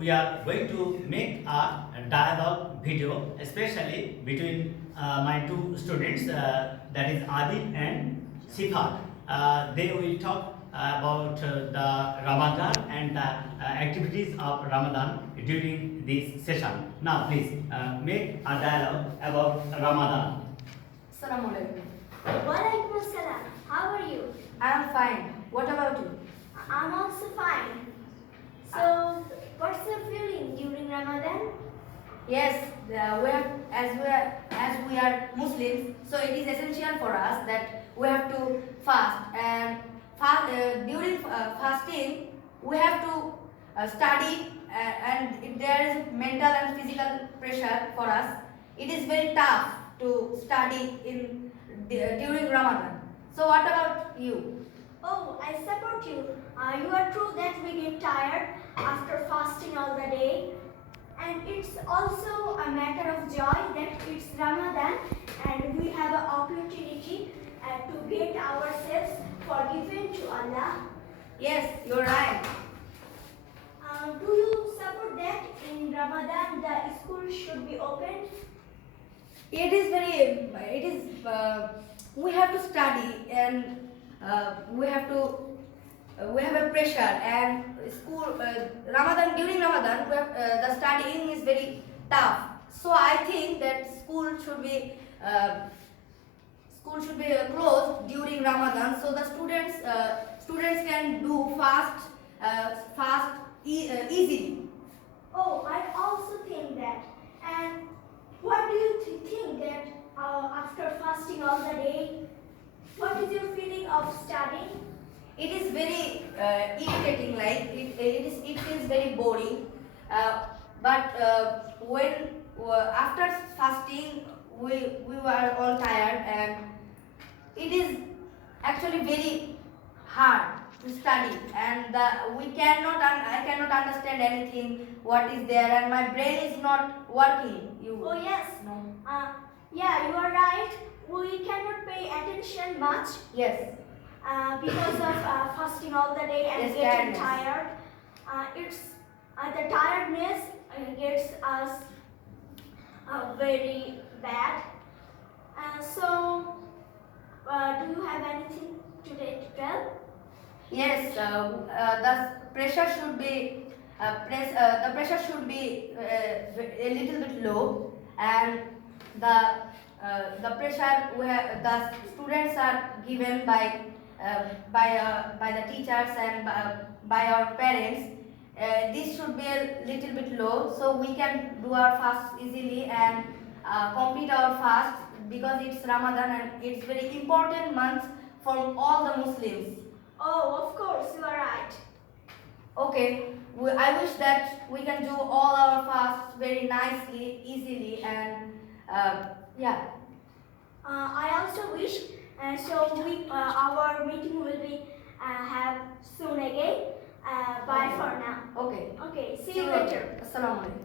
we are going to make a dialogue video, especially between my two students, that is Adil and Sifat. They will talk about the Ramadan and the activities of Ramadan during this session. Now, please make a dialogue about Ramadan. Assalamu alaikum. Walaikum Salam. How are you? I am fine. What about you? I'm also fine. So, what's your feeling during Ramadan? Yes, as we are Muslims, so it is essential for us that we have to fast, and during fasting we have to study, and if there is mental and physical pressure for us, it is very tough to study during Ramadan. So what about you? Oh, I support you. You are true that we get tired after fasting all the day. And it's also a matter of joy that it's Ramadan and we have an opportunity to get ourselves forgiven to Allah. Yes, you're right. Do you support that in Ramadan the school should be opened? We have to study, and we have a pressure, and during Ramadan the studying is very tough. So I think that school should be closed during Ramadan, so the students can do fast easily. Oh, I also think that. And what do you think that after fasting all the day, what is your feeling of studying? It is very irritating, like it feels very boring. But when after fasting we were all tired, and it is actually very hard to study, and I cannot understand anything what is there, and my brain is not working. Oh yes. No. Yeah, you are right. We cannot pay attention much Yes. because of fasting all the day and Yes, getting tiredness. tired. It's the tiredness gets us very bad. So, do you have anything today to tell? Yes, the pressure should be a little bit low, and the pressure the students are given by the teachers and by our parents. This should be a little bit low, so we can do our fast easily and complete our fast, because it's Ramadan and it's very important month for all the Muslims. Oh, of course, you are right. Okay, I wish that we can do all our fasts very nicely, easily, and yeah. I also wish, so our meeting will be have soon again. Bye for now. Okay. Okay, see you later. Assalamu alaikum.